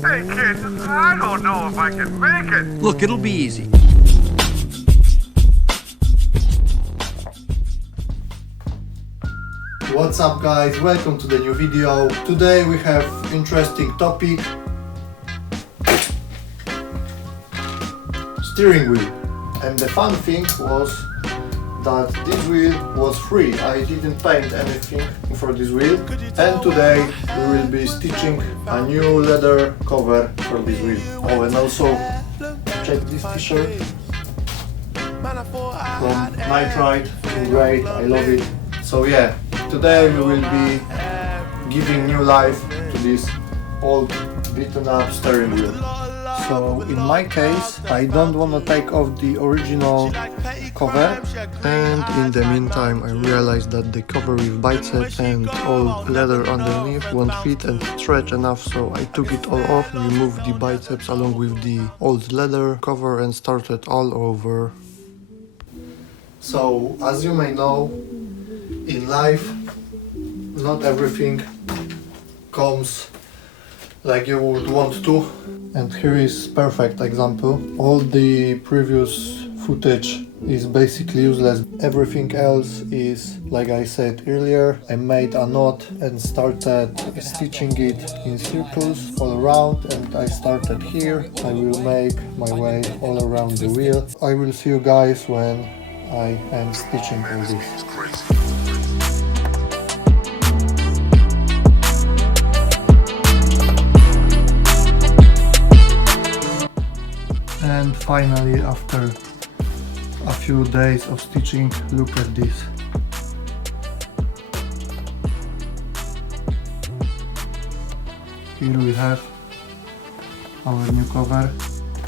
Hey kids, I don't know if I can make it. Look, it'll be easy. What's up guys, welcome to the new video. Today we have interesting topic. Steering wheel. And the fun thing was that this wheel was free. I didn't paint anything for this wheel. And today we will be stitching a new leather cover for this wheel. Oh, and also check this t-shirt from Nitride. Great, I love it. So yeah, today we will be giving new life to this old beaten up steering wheel. So in my case, I don't want to take off the original cover, and in the meantime I realized that the cover with biceps and all leather underneath won't fit and stretch enough, so I took it all off, removed the biceps along with the old leather cover and started all over. So as you may know, in life not everything comes like you would want to, and here is perfect example. All the previous footage is basically useless. Everything else is, like I said earlier, I made a knot and started stitching it in circles all around, and I started here. I will make my way all around the wheel. I will see you guys when I am stitching all this. And finally, after a few days of stitching, look at this. Here we have our new cover.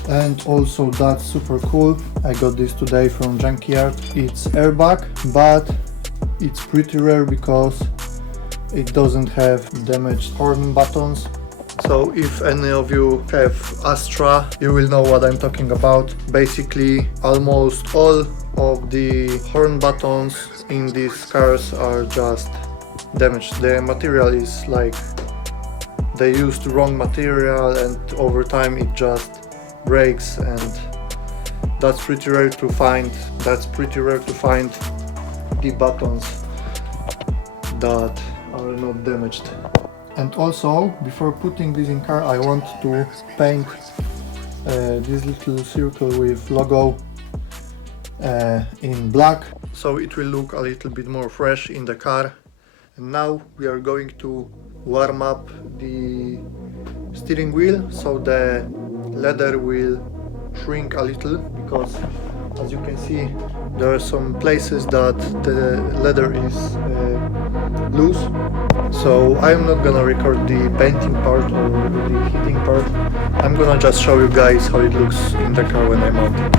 And also that's super cool. I got this today from Junkyard. It's airbag, but it's pretty rare because it doesn't have damaged horn buttons. So if any of you have Astra, you will know what I'm talking about. Basically, almost all of the horn buttons in these cars are just damaged. The material is like they used wrong material, and over time it just breaks, and that's pretty rare to find. That's pretty rare to find the buttons that are not damaged. And also, before putting this in car, I want to paint this little circle with logo in black, so it will look a little bit more fresh in the car. And now we are going to warm up the steering wheel so the leather will shrink a little, because as you can see there are some places that the leather is loose. So I'm not gonna record the painting part or the heating part. I'm gonna just show you guys how it looks in the car when I mount it.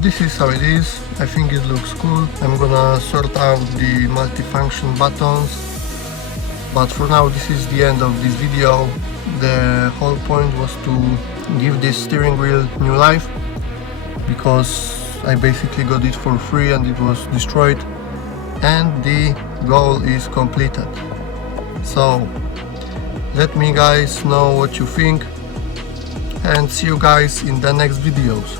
This is how it is. I think it looks cool. I'm gonna sort out the multifunction buttons, but for now this is the end of this video. The whole point was to give this steering wheel new life, because I basically got it for free and it was destroyed, and the goal is completed. So let me guys know what you think, and see you guys in the next videos.